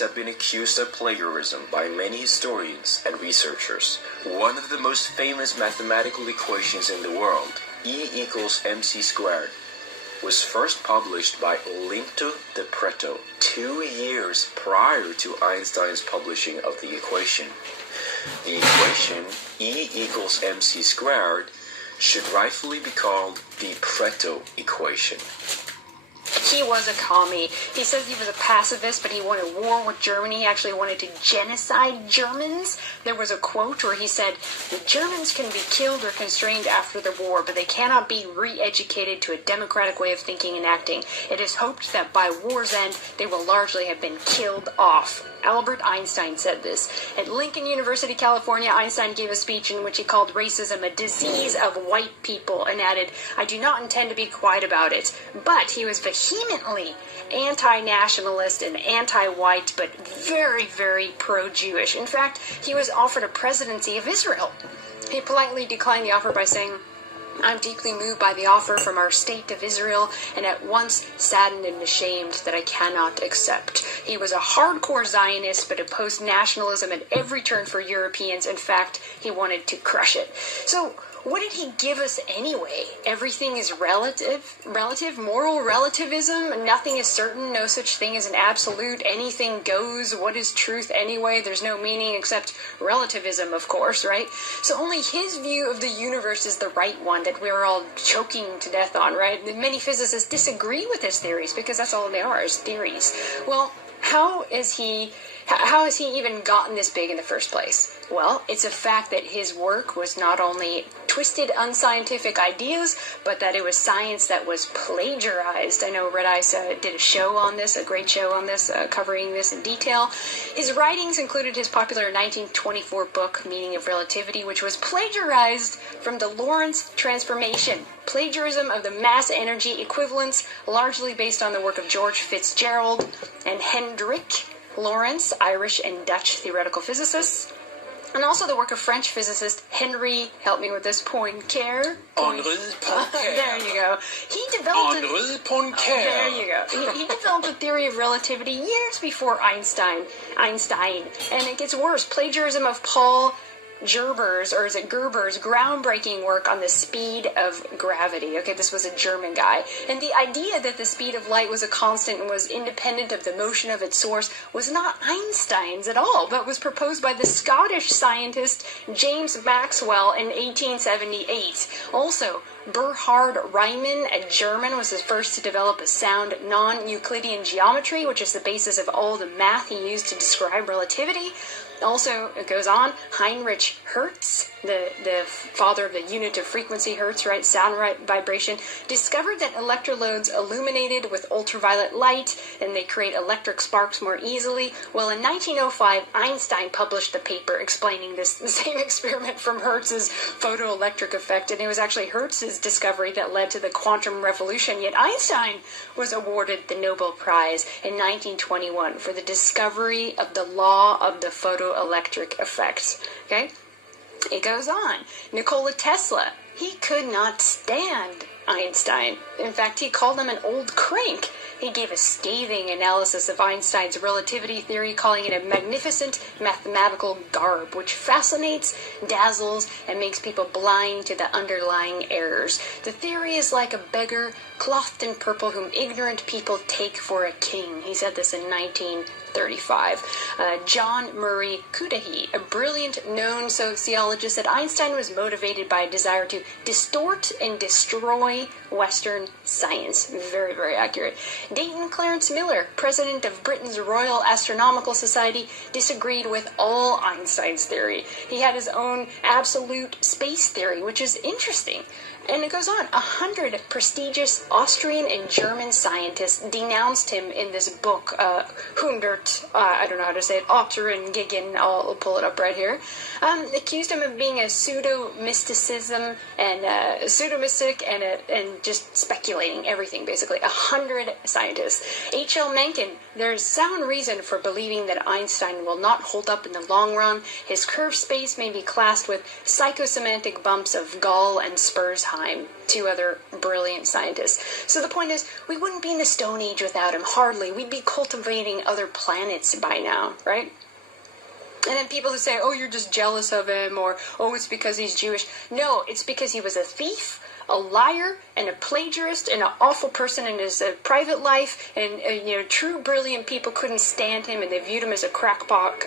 have been accused of plagiarism by many historians and researchers. One of the most famous mathematical equations in the world, E equals mc squared, was first published by Olinto de Pretto 2 years prior to Einstein's publishing of the equation. The equation, E equals mc squared, should rightfully be called the Pretto equation. He was a commie. He says he was a pacifist, but he wanted war with Germany. He actually wanted to genocide Germans. There was a quote where he said, "The Germans can be killed or constrained after the war, but they cannot be re-educated to a democratic way of thinking and acting. It is hoped that by war's end, they will largely have been killed off." Albert Einstein said this. At Lincoln University, California, Einstein gave a speech in which he called racism a disease of white people and added, "I do not intend to be quiet about it." But he was vehemently anti-nationalist and anti-white, but very, very pro-Jewish. In fact, he was offered a presidency of Israel. He politely declined the offer by saying, "I'm deeply moved by the offer from our state of Israel and at once saddened and ashamed that I cannot accept." He was a hardcore Zionist but opposed nationalism at every turn for Europeans. In fact, he wanted to crush it. So, what did he give us anyway? Everything is relative, moral relativism, nothing is certain, no such thing as an absolute, anything goes, what is truth anyway, there's no meaning except relativism, of course, right? So only his view of the universe is the right one that we're all choking to death on, right? Many physicists disagree with his theories because that's all they are, is theories. Well, how has he even gotten this big in the first place? Well, it's a fact that his work was not only twisted, unscientific ideas, but that it was science that was plagiarized. I know Red Ice did a show on this, a great show on this, covering this in detail. His writings included his popular 1924 book, Meaning of Relativity, which was plagiarized from the Lorentz transformation. Plagiarism of the mass-energy equivalence, largely based on the work of George Fitzgerald and Hendrik Lorentz, Irish and Dutch theoretical physicists, and also the work of French physicist Henri, help me with this, Poincaré. There you go. He developed there you go. He developed a theory of relativity years before Einstein. And it gets worse. Plagiarism of Paul Gerber's groundbreaking work on the speed of gravity. Okay, this was a German guy. And the idea that the speed of light was a constant and was independent of the motion of its source was not Einstein's at all, but was proposed by the Scottish scientist James Maxwell in 1878. Also, Bernhard Riemann, a German, was the first to develop a sound non-Euclidean geometry, which is the basis of all the math he used to describe relativity. Also, it goes on, Heinrich Hertz, the father of the unit of frequency Hertz, right, sound vibration, discovered that electrodes illuminated with ultraviolet light, and they create electric sparks more easily. Well, in 1905, Einstein published a paper explaining the same experiment from Hertz's photoelectric effect, and it was actually Hertz's discovery that led to the quantum revolution, yet Einstein was awarded the Nobel Prize in 1921 for the discovery of the law of the photoelectric effect. Okay? It goes on. Nikola Tesla, he could not stand Einstein. In fact, he called him an old crank. He gave a scathing analysis of Einstein's relativity theory, calling it a magnificent mathematical garb, which fascinates, dazzles, and makes people blind to the underlying errors. The theory is like a beggar clothed in purple whom ignorant people take for a king. He said this in 1935. John Murray Cudahy, a brilliant known sociologist, said Einstein was motivated by a desire to distort and destroy Western science. Very, very accurate. Dayton Clarence Miller, president of Britain's Royal Astronomical Society, disagreed with all Einstein's theory. He had his own absolute space theory, which is interesting. And it goes on. 100 prestigious Austrian and German scientists denounced him in this book, 100, I don't know how to say it, Gegen, I'll pull it up right here, accused him of being a pseudo-mysticism and pseudo-mystic and just speculating everything, basically. 100 scientists. H.L. Mencken, there's sound reason for believing that Einstein will not hold up in the long run. His curved space may be classed with psychosemantic bumps of gall and spurs time, two other brilliant scientists. So the point is, we wouldn't be in the Stone Age without him, hardly. We'd be cultivating other planets by now, right? And then people who say, oh, you're just jealous of him, or, oh, it's because he's Jewish. No, it's because he was a thief, a liar, and a plagiarist, and an awful person in his private life, and true brilliant people couldn't stand him, and they viewed him as a crackpot,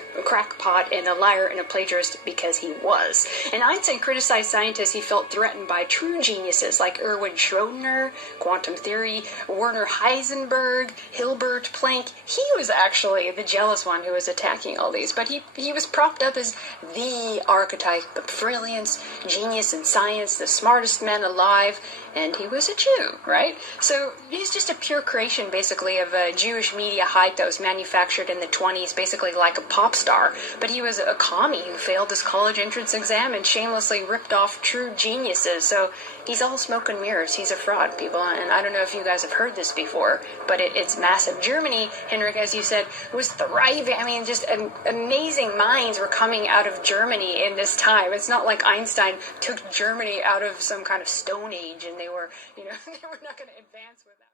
and a liar and a plagiarist because he was. And Einstein criticized scientists he felt threatened by true geniuses like Erwin Schrödinger, quantum theory, Werner Heisenberg, Hilbert Planck. He was actually the jealous one who was attacking all these, but he was propped up as the archetype of brilliance, genius in science, the smartest man alive, and he was a Jew, right? So he's just a pure creation, basically, of a Jewish media hype that was manufactured in the 20s, basically like a pop star. But he was a commie who failed his college entrance exam and shamelessly ripped off true geniuses. So he's all smoke and mirrors. He's a fraud, people. And I don't know if you guys have heard this before, but it's massive. Germany, Henrik, as you said, was thriving. I mean, just amazing minds were coming out of Germany in this time. It's not like Einstein took Germany out of some kind of Stone Age and they were, they were not going to advance with that.